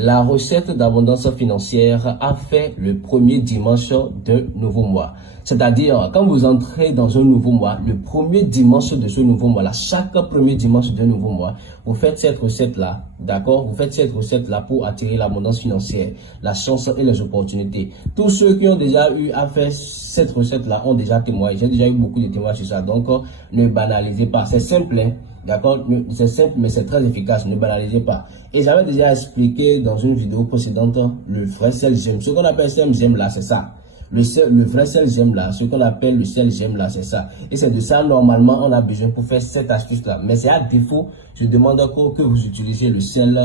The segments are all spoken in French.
La recette d'abondance financière a fait le premier dimanche d'un nouveau mois. C'est-à-dire, quand vous entrez dans un nouveau mois, le premier dimanche de ce nouveau mois-là, chaque premier dimanche d'un nouveau mois, vous faites cette recette-là, d'accord? Vous faites cette recette-là pour attirer l'abondance financière, la chance et les opportunités. Tous ceux qui ont déjà eu à faire cette recette-là ont déjà témoigné. J'ai déjà eu beaucoup de témoignages sur ça. Donc, ne banalisez pas. C'est simple, hein? D'accord? C'est simple, mais c'est très efficace. Ne banalisez pas. Et j'avais déjà expliqué dans une vidéo précédente le vrai sel gemme. Ce qu'on appelle sel gemme là, c'est ça. Le vrai sel gemme là, ce qu'on appelle le sel gemme là, c'est ça. Et c'est de ça, normalement, on a besoin pour faire cette astuce là. Mais c'est à défaut, je demande encore que vous utilisez le sel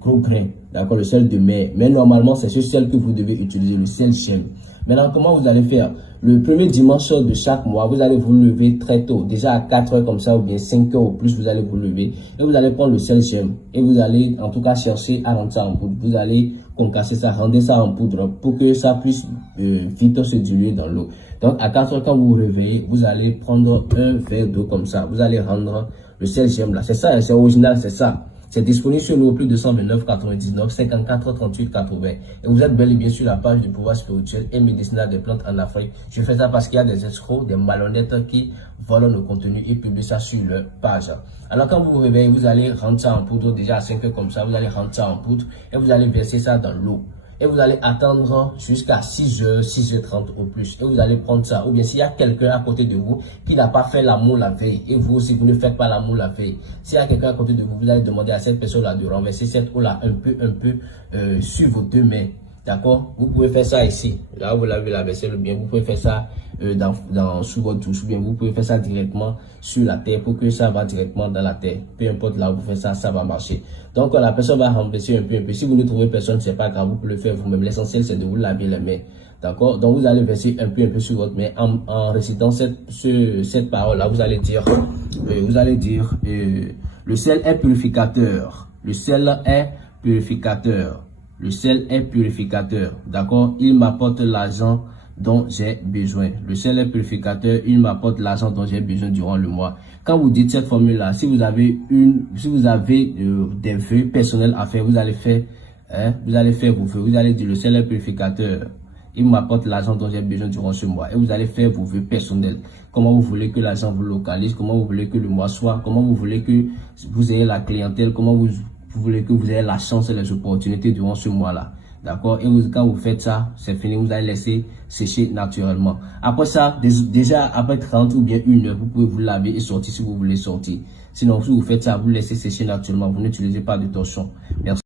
gros grain. D'accord? Le sel de mer. Mais normalement, c'est ce sel que vous devez utiliser, le sel gemme. Maintenant, comment vous allez faire? Le premier dimanche de chaque mois, vous allez vous lever très tôt. Déjà à 4 heures comme ça, ou bien 5 heures ou plus, vous allez vous lever. Et vous allez prendre le sel gemme. Et vous allez, en tout cas, chercher à rendre ça en poudre. Vous allez concasser ça, rendre ça en poudre pour que ça puisse vite se diluer dans l'eau. Donc, à 4 heures, quand vous vous réveillez, vous allez prendre un verre d'eau comme ça. Vous allez rendre le sel gemme là. C'est ça, c'est original, c'est ça. C'est disponible sur nous au plus de 229 99 54 38 80. Et vous êtes bel et bien sur la page du pouvoir spirituel et médicinal des plantes en Afrique. Je fais ça parce qu'il y a des escrocs, des malhonnêtes qui volent le contenu et publient ça sur leur page. Alors quand vous vous réveillez, vous allez rendre ça en poudre déjà à 5 heures comme ça. Vous allez rendre ça en poudre et vous allez verser ça dans l'eau. Et vous allez attendre jusqu'à 6h, 6h30 au plus. Et vous allez prendre ça. Ou bien s'il y a quelqu'un à côté de vous qui n'a pas fait l'amour la veille, et vous aussi, vous ne faites pas l'amour la veille. S'il y a quelqu'un à côté de vous, vous allez demander à cette personne-là de renverser cette eau-là un peu sur vos deux mains. D'accord? Vous pouvez faire ça ici. Là, vous l'avez la vaisselle bien. Vous pouvez faire ça sous votre douche. Ou bien vous pouvez faire ça directement sur la terre pour que ça va directement dans la terre. Peu importe là où vous faites ça, ça va marcher. Donc, la personne va renverser un peu. Si vous ne trouvez personne, c'est pas grave. Vous pouvez le faire vous-même. L'essentiel, c'est de vous laver les mains. D'accord? Donc, vous allez verser un peu sur votre main en récitant cette parole-là. Vous allez dire, le sel est purificateur. Le sel est purificateur. Le sel est purificateur, d'accord? Il m'apporte l'argent dont j'ai besoin. Le sel est purificateur, il m'apporte l'argent dont j'ai besoin durant le mois. Quand vous dites cette formule-là, si vous avez des vœux personnels à faire, vous allez faire vos vœux. Vous allez dire le sel est purificateur. Il m'apporte l'argent dont j'ai besoin durant ce mois. Et vous allez faire vos vœux personnels. Comment vous voulez que l'argent vous localise, comment vous voulez que le mois soit, comment vous voulez que vous ayez la clientèle, comment vous voulez que vous ayez la chance et les opportunités durant ce mois-là. D'accord? Et quand vous faites ça, c'est fini, vous allez laisser sécher naturellement. Après ça, déjà après 30 ou bien 1 heure, vous pouvez vous laver et sortir si vous voulez sortir. Sinon, si vous faites ça, vous laissez sécher naturellement. Vous n'utilisez pas de torchon. Merci.